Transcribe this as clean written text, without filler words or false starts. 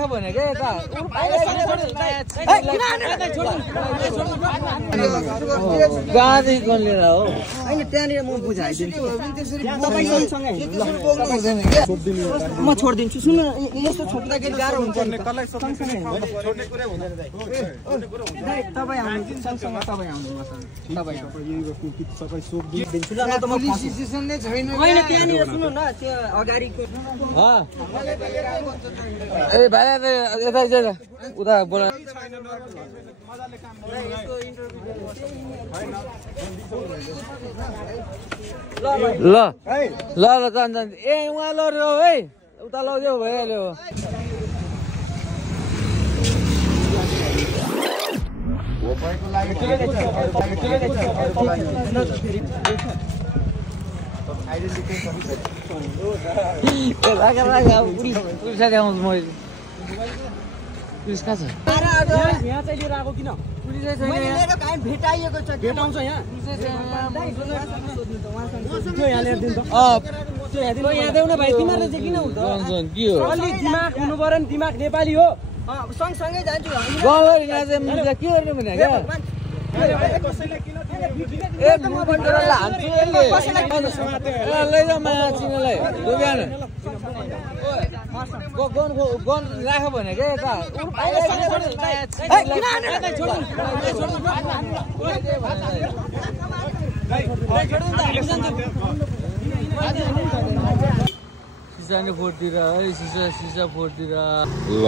राख भने के यता गाडी कोन लिएर हो हैन त्यहाँनिर म बुझाइदिन्छु म छोड्दिन्छु सुन्नु यस्तो छोड्दाखेरि गाह्रो हुन्छ नि छोड्ने कुरा हुँदैन दाइ तपाईँ आउनु सँगसँग तपाईँ आउनु मसँग तपाईँ सबै सोप दिन्छु ल त म डिसिजन नै छैन हैन त्यहाँनिर सुन्नु न त्यो अगाडिको ए भाइ यता यता उता बोला मजाले काम यसको इन्टरभ्यु ल ल ल जान ए उहाँ लड्यो है उता लग्यो भइहाल्यो पुलिस कहाँ छ यहाँ चाहिँ लिएर आएको किन पुलिस भेटाइएको छ भेटाउँछ यहाँ यहाँ ल्याइदिनु त यहाँ देऊ न भाइ तिमीहरूले चाहिँ किन हुन्छ के हो अलिक दिमाग हुनु पर्यो नि दिमाग नेपाली हो सँगसँगै जान्छु गाउँघर यहाँ चाहिँ के गर्नु भने क्या ए मुबन्डरलाई हान्छु लैजाऊ माछिनलाई दुबिहान गन राख भने क्या यता सिसा नै फोड्तिर है सिसा फोड्तिर ल